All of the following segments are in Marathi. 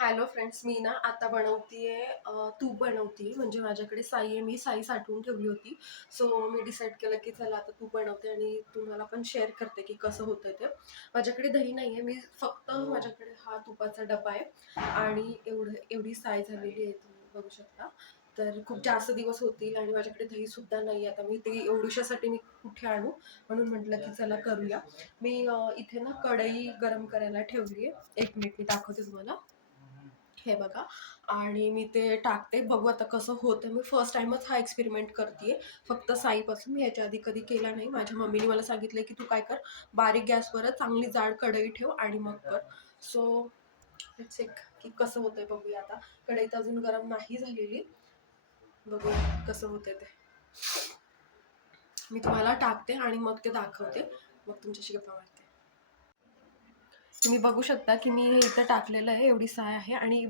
हॅलो फ्रेंड्स, मी ना आता बनवतीये तूप बनवतीये. म्हणजे माझ्याकडे साई आहे, मी साई साठवून ठेवली होती. सो मी डिसाईड केलं की चला आता तूप बनवते आणि तुम्हाला पण शेअर करते की कसं होतंय ते. माझ्याकडे दही नाही आहे, मी फक्त माझ्याकडे हा तुपाचा डबा आहे आणि एवढी साई झालेली आहे, तुम्ही बघू शकता. तर खूप जास्त दिवस होतील आणि माझ्याकडे दहीसुद्धा नाही आहे. आता मी ते एवढ्यासाठी मी कुठे आणू, म्हणून म्हटलं की चला करूया. मी इथे ना कढई गरम करायला ठेवली आहे. 1 मिनिट मी दाखवते तुम्हाला. हे बघा. आणि मी ते टाकते, बघू आता कसं होतं. मी फर्स्ट टाइमच हा एक्सपेरिमेंट करते फक्त साईपासून. मी याच्या आधी कधी केला नाही. माझ्या मम्मीने मला सांगितलं की तू काय कर, बारीक गॅसवरच चांगली जाड कढई ठेव आणि मग कर. सो लेट्स चेक की कसं होतंय, बघूया आता. कढईत अजून गरम नाही झालेली, बघूया कसं होतंय ते. मी तुम्हाला टाकते आणि मग ते दाखवते, मग तुमच्याशी गप्पा मारते. तुम्ही बघू शकता की मी हे इथं टाकलेलं आहे, एवढी साय आहे आणि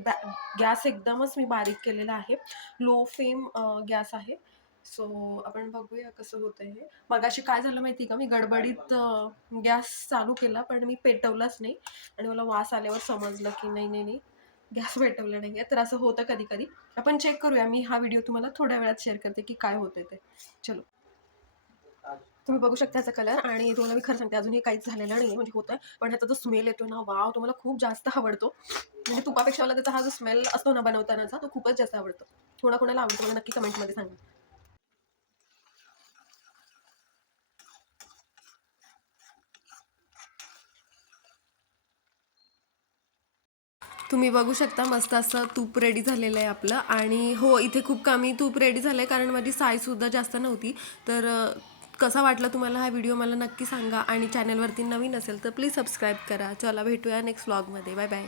गॅस एकदमच मी बारीक केलेला आहे. लो फ्लेम गॅस आहे. सो आपण बघूया कसं होतं हे. मगाशी काय झालं माहिती का, मी गडबडीत गॅस चालू केला पण मी पेटवलाच नाही आणि मला वास आल्यावर समजलं की नाही नाही नाही, गॅस पेटवला नाही आहे. तर असं होतं कधी कधी. आपण चेक करूया. मी हा व्हिडिओ तुम्हाला थोड्या वेळात शेअर करते की काय होतंय ते. चलो. तुम्ही बघू शकता याचा कलर. आणि तुम्हाला मी खरं सांगते, अजूनही काहीच झालेलं नाही आहे, म्हणजे होतंय. पण ह्याचा जो स्मेल येतो ना, वाव, तो मला खूप जास्त आवडतो. म्हणजे तुपापेक्षा मला त्याचा हा जो स्मेल असतो ना बनवतानाचा, तो खूपच जास्त आवडतो. कोणाला आवडतो मला नक्की कमेंटमध्ये सांगा. तुम्ही बघू शकता मस्त असं तूप रेडी झालेलं आहे आपलं. आणि हो, इथे खूप कमी तूप रेडी झालं आहे कारण माझी साईजसुद्धा जास्त नव्हती. तर कसा वाटला तुम्हाला हा व्हिडिओ मला नक्की सांगा. आणि चॅनलवरती नवीन असेल तर प्लीज सबस्क्राईब करा. चला भेटूया नेक्स्ट व्लॉगमध्ये. Bye bye.